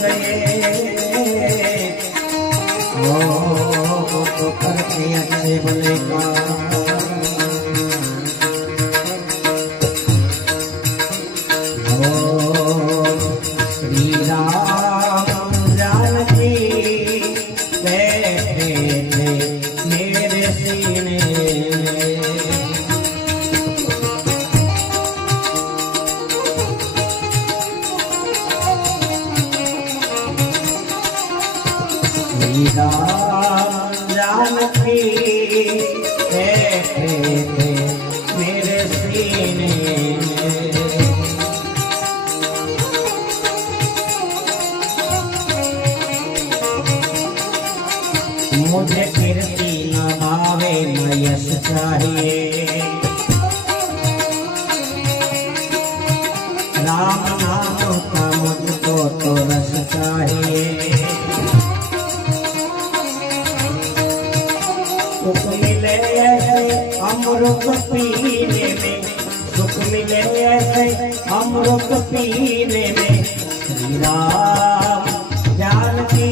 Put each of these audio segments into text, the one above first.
गए तो करके अच्छे भले श्री राम जानकी बैठे थे मेरे सीने श्री राम जानकी बैठे थे मेरे सीने मुझे कीर्ति न भावे न यश चाहिए राम नाम का मुझको तो रस चाहिए सुख मिले ऐसे अमृत पीने में सुख मिले ऐसे अमृत पीने में श्री राम जानकी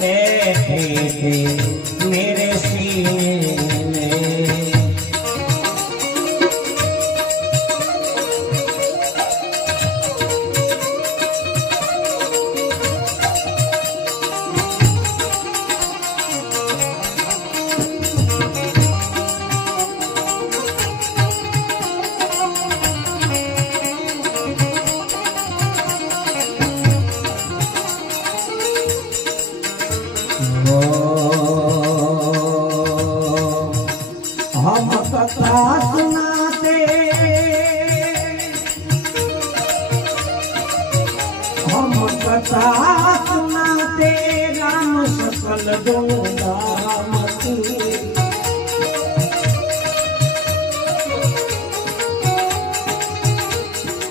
बैठे थे मेरे सीने में हम कथा सुनाते हम कथा सुनाते राम सकल गुणगामती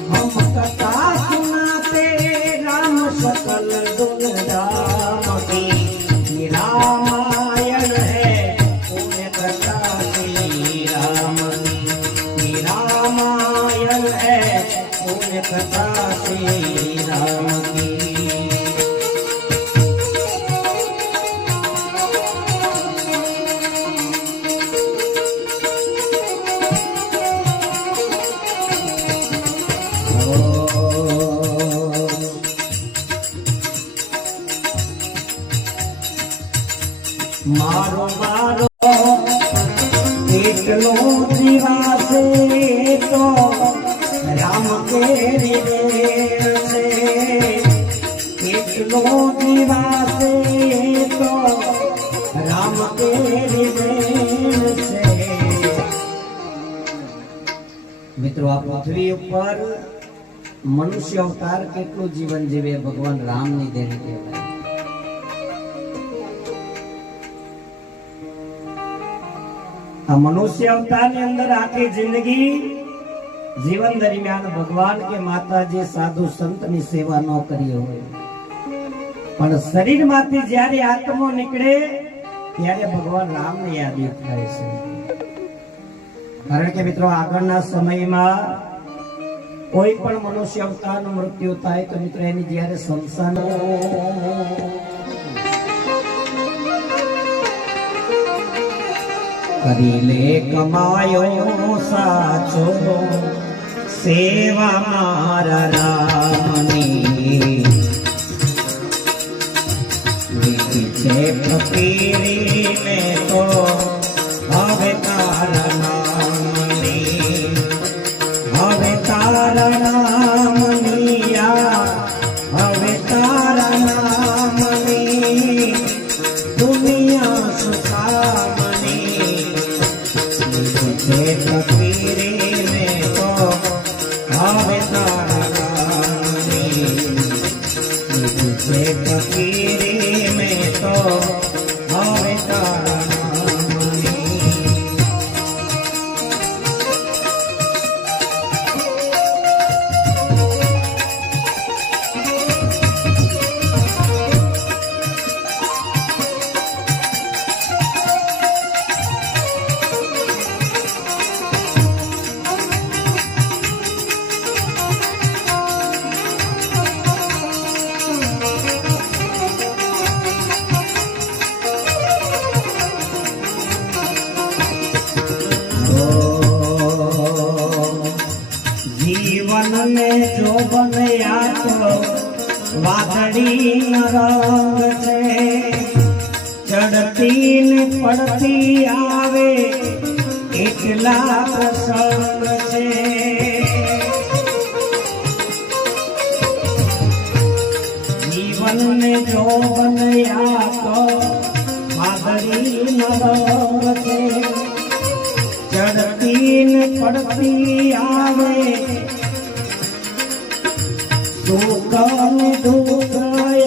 हम कथा सुनाते राम सकल गुणगामती रामायण है पुण्य कथा श्री राम की रामायण है पुण्य कथा श्री राम की मारो मारो એટલો દિવસે તો રામ કેરી છે એટલો દિવસે તો રામ કેરી છે મિત્રો આ પૃથ્વી ઉપર મનુષ્ય અવતાર કેટલું જીવન જીવે ભગવાન રામની દેન કહેવાય આ મનુષ્ય અવતાર ની અંદર આખી જિંદગી જીવન દરમિયાન ભગવાન કે માતાજી સાધુ સંત ની સેવા ન કરી હોય પણ શરીર માંથી જ્યારે આત્મો નીકળે ત્યારે ભગવાન રામ ની યાદ થાય છે કારણ કે મિત્રો આગળના સમયમાં કોઈ પણ મનુષ્ય અવતાર નું મૃત્યુ થાય તો મિત્રો એની જ્યારે સંસાર કરી લે કમાયો સાચો સેવા મારા રામની લીધી છે ફકીરી મેં તો હવે તારા નામની હવે તારા નામની હવે તારા નામની દુનિયા સુખામણી ફકીરે મેં તો હવે તારા નામની ફકીરે મેં તો હવે તારા તો વાદળી ન રંગ છે, ચડતી ને પડતી આવે એટલા પ્રસંગ છે. જીવનને જો બન્યા તો વાદળી ન રંગ છે, ચડતી ને પડતી આવે સુખ ને દુઃખ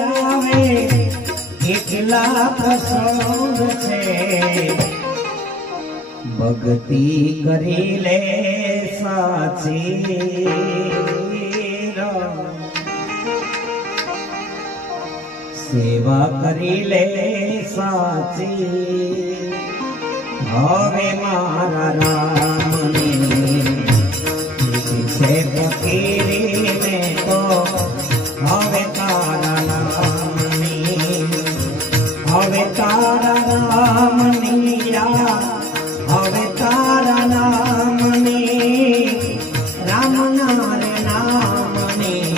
આવે એટલા પ્રસંગ છે. ભક્તિ કરી લે સાચી સેવા કરી લે સાચી. હવે મારા રામની છે ફકીરી ને તો હવે તારા નામની, હવે તારા નામની હવે તારા નામની રામ નારે નામની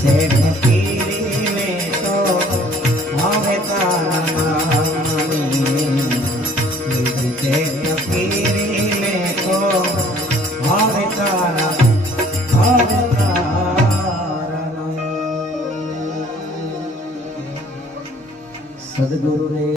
છે ફકીરી ને તો હવે તારા નામની છે ફકીરી ને તો હવે તારા સદગુરુ ને